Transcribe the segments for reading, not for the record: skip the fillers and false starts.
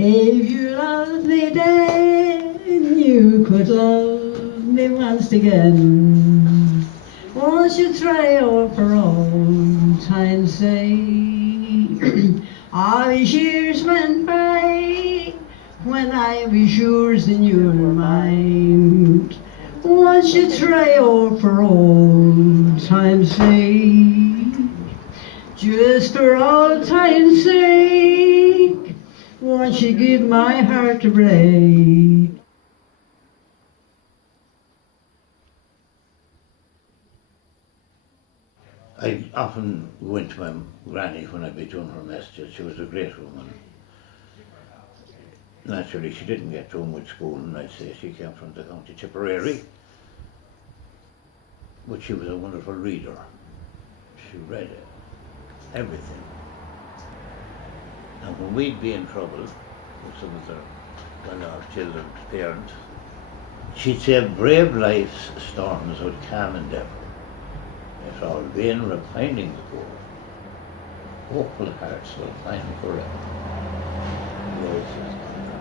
If you love me then, you could love me once again. Won't you try out for old time's sake? All these years went by when I was yours and you were mine. Won't you try out for old time's sake? Just for old time's sake, won't you give my heart a break? I often went to my granny when I'd be doing her messages. She was a great woman. Naturally, she didn't get through much school, and I'd say she came from the county Tipperary. But she was a wonderful reader. She read everything. And when we'd be in trouble with some of our children's parents, she'd say, brave life's storms would calm endeavour. If all vain repining go, hopeful hearts will find forever.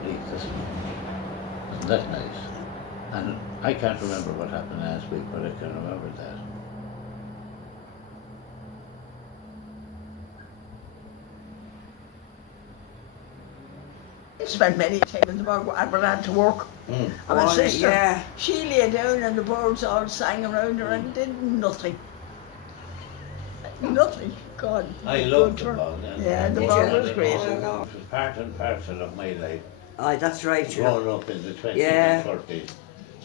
Isn't that nice? And I can't remember what happened last week, but I can remember that. I spent many times in the bog and went out to work. And my sister, she lay down and the birds all sang around her and did nothing. Nothing. God. I loved the bog. Yeah, the bog was great. It was part and parcel of my life. Aye, that's right. Growing up in the 20s and 30s,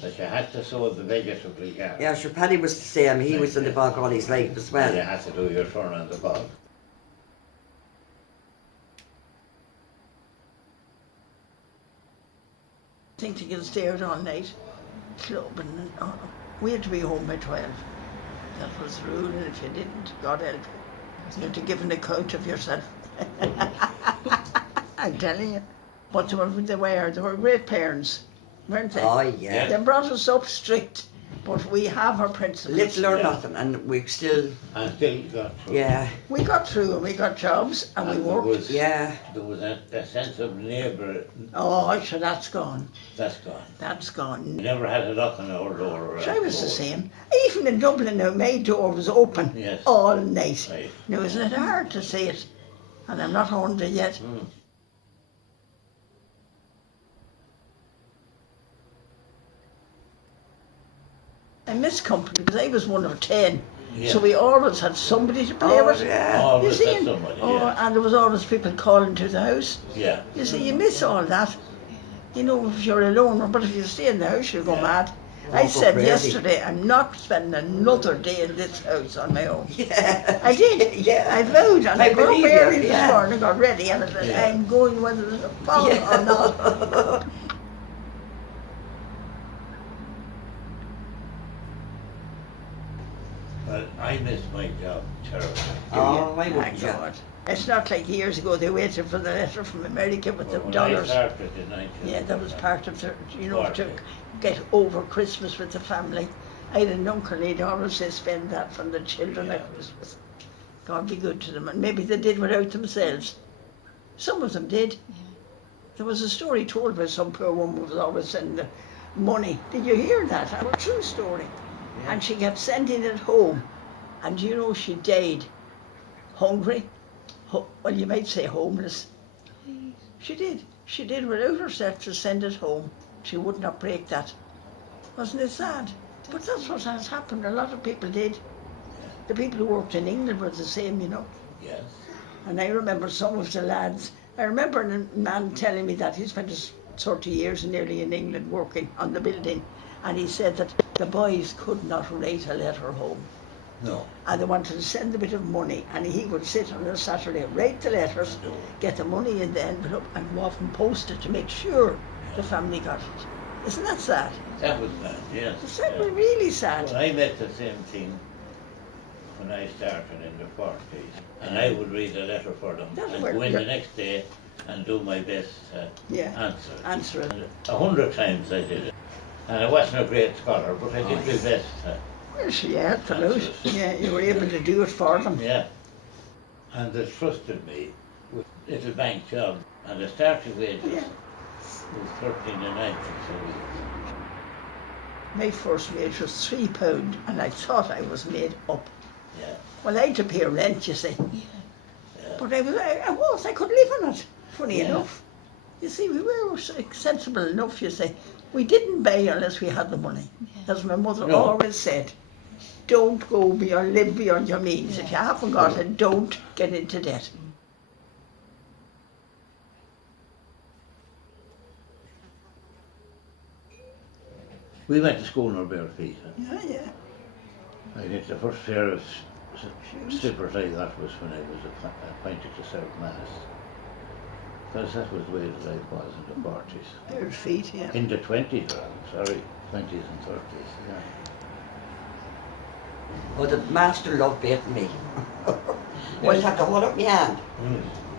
that you had to sow the vegetable garden. Yeah, sure, Paddy was the same. He was in the bog all his life as well. And you had to do your turn on the bog. I think you can stay out all night, clubbing, and we had to be home by 12. That was the rule, and if you didn't, God help you. You had to give an account of yourself. I'm telling you. But they were great parents, weren't they? Oh, yeah. They brought us up strict, but we have our principles. Little or nothing, and we still... And still got through. Yeah. We got through, and we got jobs, and we worked. Yeah. There was a sense of neighbour. Oh, sure, that's gone. That's gone. That's gone. We never had a lock on our door. Sure, I was the same. Even in Dublin now, my door was open all night. Right. Now, isn't it hard to say it? And I'm not 100 yet. I miss company because I was one of 10. Yeah. So we always had somebody to play with. Yeah. Always had somebody, and there was always people calling to the house. Yeah. You see, you miss all that. You know, if you're alone, but if you stay in the house, you'll go mad. I said yesterday, I'm not spending another day in this house on my own. Yeah. I did. Yeah. I vowed, and I got up early this morning, got ready, and I said, I'm going whether there's a fog or not. Well, I miss my job terribly. Oh, my God. It's not like years ago they waited for the letter from America with the dollars. I started in 19... Yeah, that was part of the, you know, to get over Christmas with the family. I had an uncle, he'd always say spend that from the children at Christmas. God be good to them, and maybe they did without themselves. Some of them did. Yeah. There was a story told by some poor woman who was always sending the money. Did you hear that? That was a true story. Yeah. And she kept sending it home. And you know, she died hungry. Well, you might say homeless. She did. She did without herself to send it home. She would not break that. Wasn't it sad? But that's what has happened. A lot of people did. The people who worked in England were the same, you know. Yes. And I remember some of the lads. I remember a man telling me that he spent his 30 years nearly in England working on the building. And he said that the boys could not write a letter home. No. And they wanted to send a bit of money, and he would sit on a Saturday, write the letters, get the money in the envelope, and go off and post it to make sure the family got it. Isn't that sad? That was sad, yes. It's really sad. Well, I met the same thing when I started in the 40s, and I would read a letter for them and go in the next day and do my best to answer it. 100 times I did it. And I wasn't a great scholar, but I did my best. Yeah, absolutely. Yeah, you were able to do it for them. Yeah. And they trusted me with little bank jobs. And the starting wage Yeah. was 13.90 a week. My first wage was £3 and I thought I was made up. Yeah. Well, I had to pay rent, you see. Yeah. But I could live on it, funny Yeah. enough. You see, we were sensible enough, you see. We didn't buy unless we had the money. As my mother No. always said, don't go beyond, live beyond your means. If you haven't got it, don't get into debt. We went to school in our bare feet. Yeah. I think the first pair of slippers I got was when I was appointed to serve Mass. Because that was the way life was in the 40s. Bare feet, yeah. In the 20s, sorry, 20s and 30s, yeah. Oh, the master loved beating me. Well, he'd have to hold up my hand.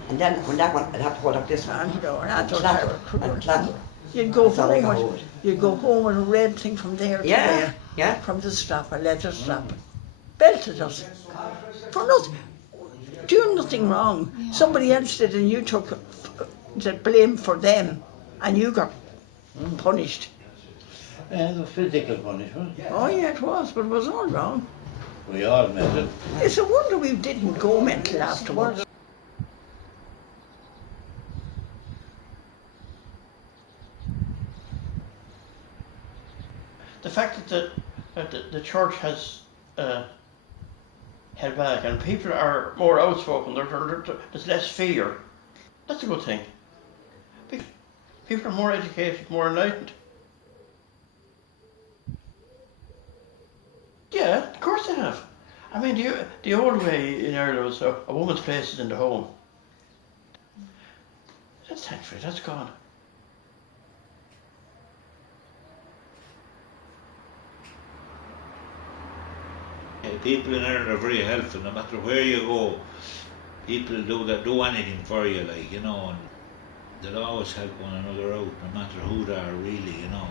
And then when that one, I'd have to hold up this one. And no, and Clatter, and clatter. You'd go That's all I got home hold. you'd go home with a red thing from there to Yeah, there. yeah. From the strap, a leather strap. Belted us. For nothing. Doing nothing wrong. Somebody else did and you took the blame for them and you got punished. The physical punishment. Oh yeah, it was, but it was all wrong. We all met it. It's a wonder we didn't go mental afterwards. The fact that the church has held back and people are more outspoken, there's less fear. That's a good thing. People are more educated, more enlightened. Yeah, of course they have. I mean, the old way in Ireland was a woman's place is in the home. That's thankfully, that's gone. People in Ireland are very helpful, no matter where you go. People do anything for you, like, you know, and they'll always help one another out, no matter who they are, really, you know.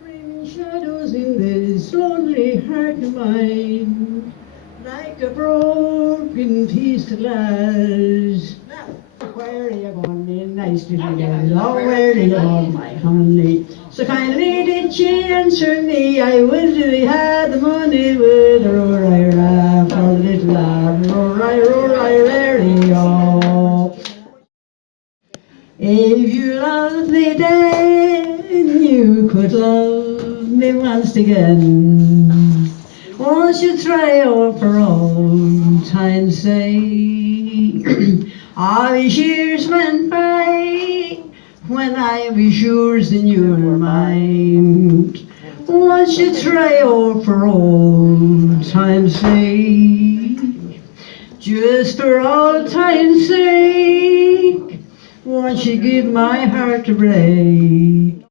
Bring shadows in this lonely heart of mine, like a broken piece of glass. Where are you going, me nice little girl? Oh, where are you going, my honey? So kindly did she answer me, I wish we had the money with a roar-I-ra for the little lad, roar-I-roar-I-ra-ry-oh. If you loved me then, you could love me once again. Won't you try all for old time's sake? All these years went by when I was yours and you were mine. Won't you try all for old time's sake? Just for old time's sake, won't you give my heart a break?